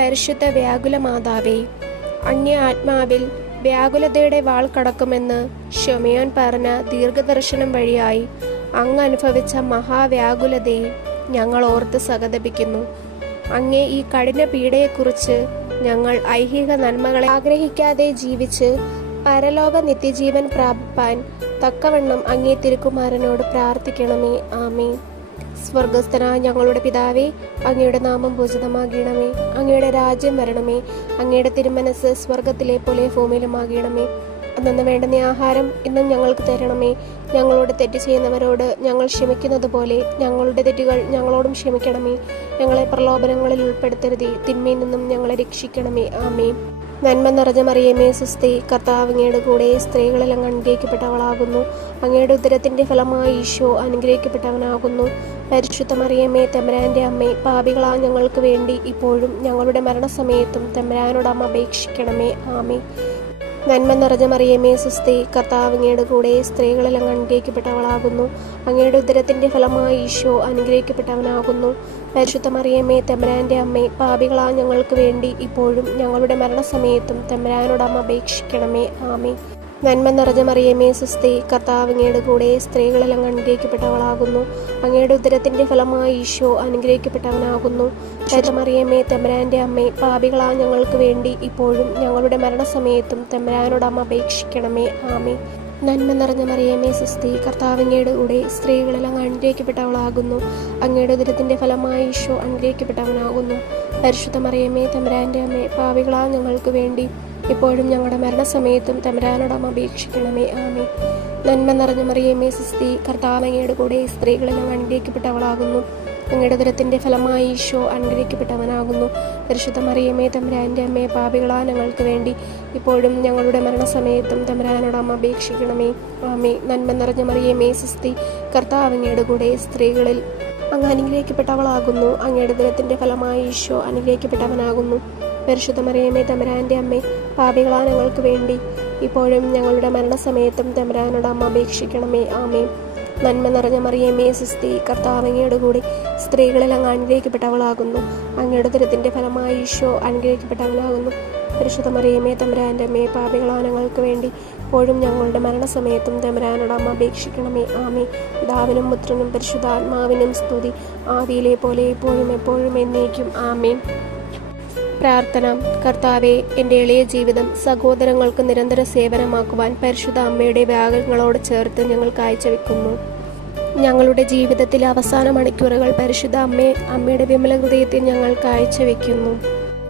പരിശുദ്ധ വ്യാകുല മാതാവേ അന്യ ആത്മാവിൽ വ്യാകുലതയുടെ വാൾ കടക്കുമെന്ന് ഷൊമിയോൻ പറഞ്ഞ ദീർഘദർശനം വഴിയായി അങ്ങ് അനുഭവിച്ച മഹാവ്യാകുലതയെ ഞങ്ങൾ ഓർത്ത് സഹതപിക്കുന്നു. അങ്ങേ ഈ കഠിന പീഡയെക്കുറിച്ച് ഞങ്ങൾ ഐഹിക നന്മകളെ ആഗ്രഹിക്കാതെ ജീവിച്ച് പരലോക നിത്യജീവൻ പ്രാപിപ്പാൻ തക്കവണ്ണം അങ്ങേ തിരുക്കുമാരനോട് പ്രാർത്ഥിക്കണമേ. ആമേ സ്വർഗസ്ഥനായ ഞങ്ങളുടെ പിതാവേ അങ്ങയുടെ നാമം പൂജിതമാകണമേ അങ്ങയുടെ രാജ്യം വരണമേ. അങ്ങയുടെ തിരുമനസ് സ്വർഗത്തിലെ പോലെ ഭൂമിയിലുമാകണമേ. അന്നു വേണ്ടുന്ന ആഹാരം ഇന്നും ഞങ്ങൾക്ക് തരണമേ. ഞങ്ങളോട് തെറ്റ് ചെയ്യുന്നവരോട് ഞങ്ങൾ ക്ഷമിക്കുന്നത് പോലെ ഞങ്ങളുടെ തെറ്റുകൾ ഞങ്ങളോടും ക്ഷമിക്കണമേ. ഞങ്ങളെ പ്രലോഭനങ്ങളിൽ ഉൾപ്പെടുത്തരുതേ. തിന്മയിൽ നിന്നും ഞങ്ങളെ രക്ഷിക്കണമേ. ആമേ നന്മ നിറഞ്ഞ മറിയമേ സുസ്തി കർത്താവ് അങ്ങയുടെ കൂടെ സ്ത്രീകളെല്ലാം അനുഗ്രഹിക്കപ്പെട്ടവളാകുന്നു അങ്ങയുടെ ഉദരത്തിന്റെ ഫലമായി ഈശോ അനുഗ്രഹിക്കപ്പെട്ടവനാകുന്നു. പരിശുദ്ധ മറിയമ്മേ തെമരാന്റെ അമ്മേ പാപികളാ ഞങ്ങൾക്ക് വേണ്ടി ഇപ്പോഴും ഞങ്ങളുടെ മരണസമയത്തും തെമ്പരാനോട് അമ്മ അപേക്ഷിക്കണമേ. ആമേ നന്മ നിറഞ്ഞ മറിയമേ സുസ്തി കർത്താവ് അങ്ങയുടെ കൂടെ സ്ത്രീകളിൽ അങ്ങ് അനുഗ്രഹിക്കപ്പെട്ടവളാകുന്നു. അങ്ങയുടെ ഉദരത്തിന്റെ ഫലമായി ഈശോ അനുഗ്രഹിക്കപ്പെട്ടവനാകുന്നു. പരിശുദ്ധ മറിയമ്മേ തെമ്പരാന്റെ അമ്മേ പാപികളാ ഞങ്ങൾക്ക് വേണ്ടി ഇപ്പോഴും ഞങ്ങളുടെ മരണസമയത്തും തെമ്പരാനോട് അമ്മ അപേക്ഷിക്കണമേ. ആമേ നന്മ നിറഞ്ഞ മറിയമേ സുസ്തി കർത്താവ് അങ്ങയുടെ കൂടെ സ്ത്രീകളെല്ലാം അനുഗ്രഹിക്കപ്പെട്ടവളാകുന്നു. അങ്ങയുടെ ഉദരത്തിന്റെ ഫലമായി ഈശോ അനുഗ്രഹിക്കപ്പെട്ടവനാകുന്നു. മറിയമ്മേ തെമ്പരാന്റെ അമ്മേ പാപികളാ ഞങ്ങൾക്ക് വേണ്ടി ഇപ്പോഴും ഞങ്ങളുടെ മരണസമയത്തും തെമ്പരാനോട് അമ്മ അപേക്ഷിക്കണമേ. ആമേ നന്മ നിറഞ്ഞ മറിയമേ സുസ്തി കർത്താവിങ്ങയുടെ കൂടെ സ്ത്രീകളെല്ലാം അനുഗ്രഹിക്കപ്പെട്ടവളാകുന്നു. അങ്ങയുടെ ഉദരത്തിന്റെ ഫലമായി ഈശോ അനുഗ്രഹിക്കപ്പെട്ടവനാകുന്നു. പരിശുദ്ധ മറിയമ്മേ തമ്പരാന്റെ അമ്മേ പാപികളാ ഞങ്ങൾക്ക് വേണ്ടി ഇപ്പോഴും ഞങ്ങളുടെ മരണസമയത്തും തമരാനോടം അപേക്ഷിക്കണമേ. ആമേ നന്മ നിറഞ്ഞ മറിയമേ സിസ്തി കർത്താവങ്ങയുടെ കൂടെ സ്ത്രീകളിൽ അങ്ങ് അനുഗ്രഹിക്കപ്പെട്ടവളാകുന്നു അങ്ങയുടെ ദുരത്തിന്റെ ഫലമായി ഈശോ അനുഗ്രഹിക്കപ്പെട്ടവനാകുന്നു. പരിശുദ്ധ മറിയമ്മേ തമരാന്റെ അമ്മയെ പാപികളാ ഞങ്ങൾക്ക് വേണ്ടി ഇപ്പോഴും ഞങ്ങളുടെ മരണസമയത്തും തമ്പരാനോടം അപേക്ഷിക്കണമേ. ആമേ നന്മ നിറഞ്ഞ മറിയമേ സിസ്തി കർത്താവങ്ങയുടെ കൂടെ സ്ത്രീകളിൽ അങ്ങ് അനുഗ്രഹിക്കപ്പെട്ടവളാകുന്നു. അങ്ങയുടെ ദുരത്തിന്റെ ഫലമായി ഈശോ അനുഗ്രഹിക്കപ്പെട്ടവനാകുന്നു. പരിശുദ്ധ മറിയമ്മേ തമരാന്റെ അമ്മേ പാപികളാ ഞങ്ങൾക്ക് വേണ്ടി ഇപ്പോഴും ഞങ്ങളുടെ മരണസമയത്തും തമരാനോട് അമ്മ അപേക്ഷിക്കണമേ ആമേ നന്മ നിറഞ്ഞ മറിയമ്മേ സുസ്തി കർത്താവങ്ങയുടെ കൂടി സ്ത്രീകളിൽ അങ്ങ് അനുഗ്രഹിക്കപ്പെട്ടവളാകുന്നു. അങ്ങയുടെ ദുരത്തിന്റെ ഫലമായി ഈശോ അനുഗ്രഹിക്കപ്പെട്ടവനാകുന്നു. പരിശുദ്ധ മറിയമ്മേ തമരാന്റെ അമ്മേ പാപികളാ ഞങ്ങൾക്ക് വേണ്ടി ഇപ്പോഴും ഞങ്ങളുടെ മരണസമയത്തും തമരാനോട് അമ്മ അപേക്ഷിക്കണമേ ആമേ പിതാവിനും പുത്രനും പരിശുദ്ധാത്മാവിനും സ്തുതി. ആവിയിലെ പോലെ ഇപ്പോഴും എപ്പോഴും എന്നേക്കും ആമേൻ. പ്രാർത്ഥന. കർത്താവെ എന്റെ എളിയ ജീവിതം സഹോദരങ്ങൾക്ക് നിരന്തര സേവനമാക്കുവാൻ പരിശുദ്ധ അമ്മയുടെ വ്യാഗങ്ങളോട് ചേർത്ത് ഞങ്ങൾ കാഴ്ചവെക്കുന്നു. ഞങ്ങളുടെ ജീവിതത്തിലെ അവസാന മണിക്കൂറുകൾ പരിശുദ്ധ അമ്മയെ അമ്മയുടെ വിമല ഹൃദയത്തിൽ ഞങ്ങൾ കാഴ്ചവെക്കുന്നു.